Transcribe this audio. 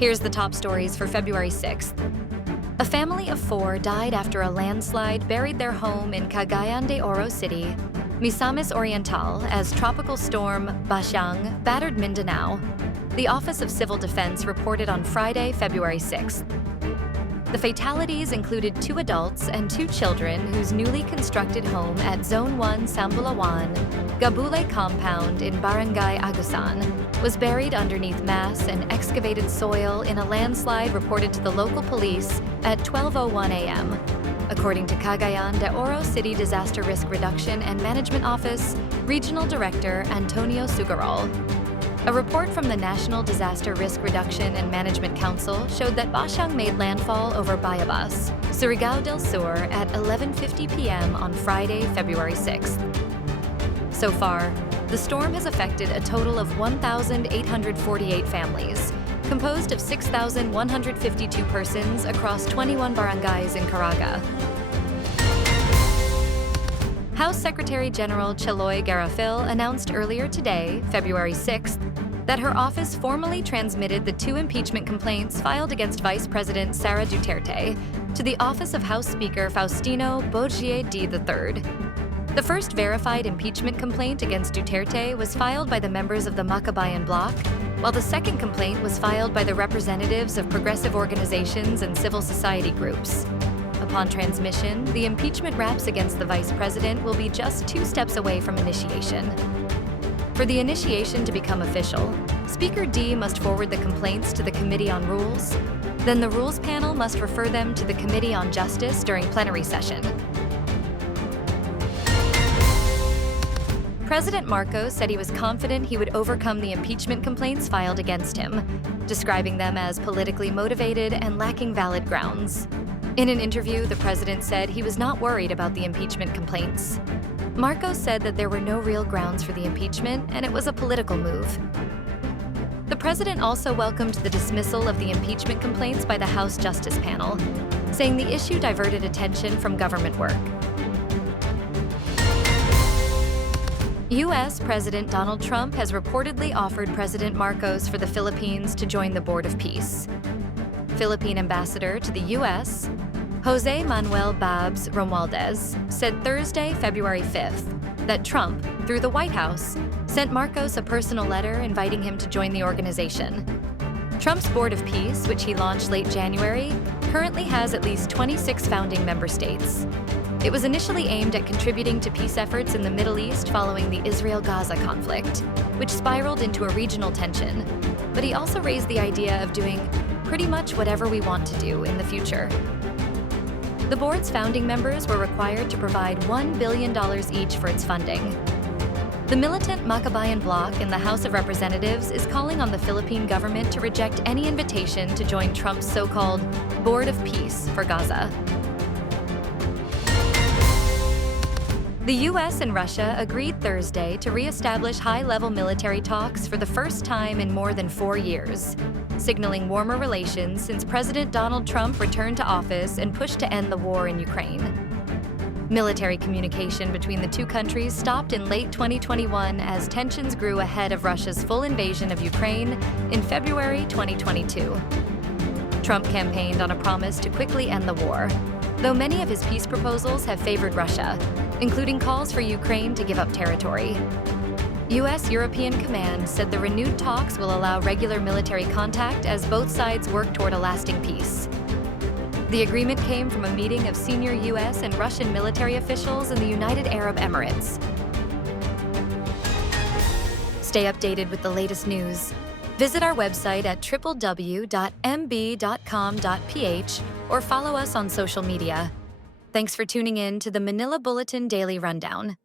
Here's the top stories for February 6th. A family of 4 died after a landslide buried their home in Cagayan de Oro City, Misamis Oriental, as tropical storm Basyang battered Mindanao. The Office of Civil Defense reported on Friday, February 6th. The fatalities included 2 adults and 2 children whose newly constructed home at Zone 1 Sambulawan, Gabule compound in Barangay Agusan, was buried underneath mass and excavated soil in a landslide reported to the local police at 12:01 a.m. According to Cagayan de Oro City Disaster Risk Reduction and Management Office, Regional Director Antonio Sugarol. A report from the National Disaster Risk Reduction and Management Council showed that Basyang made landfall over Bayabas, Surigao del Sur at 11:50 p.m. on Friday, February 6th. So far, the storm has affected a total of 1,848 families, composed of 6,152 persons across 21 barangays in Caraga. House Secretary General Chaloy Garafil announced earlier today, February 6th, that her office formally transmitted the 2 impeachment complaints filed against Vice President Sara Duterte to the Office of House Speaker Faustino Bogie D. III. The first verified impeachment complaint against Duterte was filed by the members of the Makabayan Bloc, while the second complaint was filed by the representatives of progressive organizations and civil society groups. Upon transmission, the impeachment raps against the vice president will be just 2 steps away from initiation. For the initiation to become official, Speaker D must forward the complaints to the Committee on Rules. Then the Rules Panel must refer them to the Committee on Justice during plenary session. President Marcos said he was confident he would overcome the impeachment complaints filed against him, describing them as politically motivated and lacking valid grounds. In an interview, the president said he was not worried about the impeachment complaints. Marcos said that there were no real grounds for the impeachment and it was a political move. The president also welcomed the dismissal of the impeachment complaints by the House Justice Panel, saying the issue diverted attention from government work. U.S. President Donald Trump has reportedly offered President Marcos for the Philippines to join the Board of Peace. Philippine ambassador to the U.S., Jose Manuel Babs Romualdez, said Thursday, February 5th, that Trump, through the White House, sent Marcos a personal letter inviting him to join the organization. Trump's Board of Peace, which he launched late January, currently has at least 26 founding member states. It was initially aimed at contributing to peace efforts in the Middle East following the Israel-Gaza conflict, which spiraled into a regional tension. But he also raised the idea of doing pretty much whatever we want to do in the future. The board's founding members were required to provide $1 billion each for its funding. The militant Makabayan Bloc in the House of Representatives is calling on the Philippine government to reject any invitation to join Trump's so-called Board of Peace for Gaza. The U.S. and Russia agreed Thursday to reestablish high-level military talks for the first time in more than 4 years, signaling warmer relations since President Donald Trump returned to office and pushed to end the war in Ukraine. Military communication between the 2 countries stopped in late 2021 as tensions grew ahead of Russia's full invasion of Ukraine in February 2022. Trump campaigned on a promise to quickly end the war, though many of his peace proposals have favored Russia, including calls for Ukraine to give up territory. U.S. European Command said the renewed talks will allow regular military contact as both sides work toward a lasting peace. The agreement came from a meeting of senior U.S. and Russian military officials in the United Arab Emirates. Stay updated with the latest news. Visit our website at www.mb.com.ph or follow us on social media. Thanks for tuning in to the Manila Bulletin Daily Rundown.